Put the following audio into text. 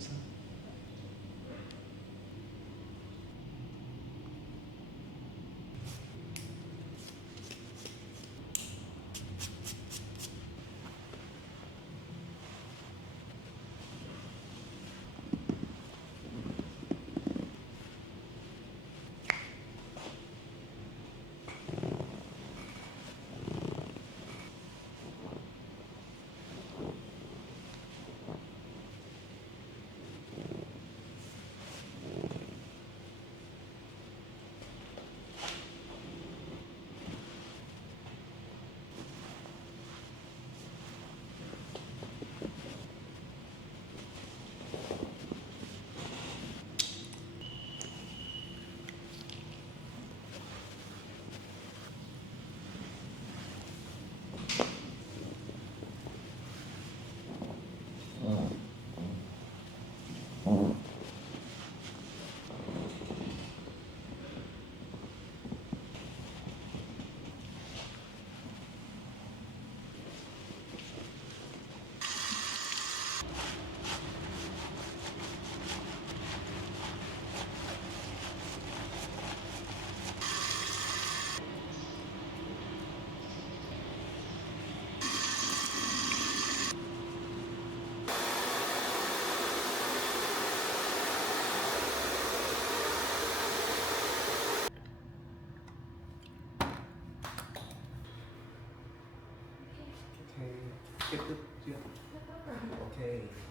something. 깨끗 뛰어. 오케이.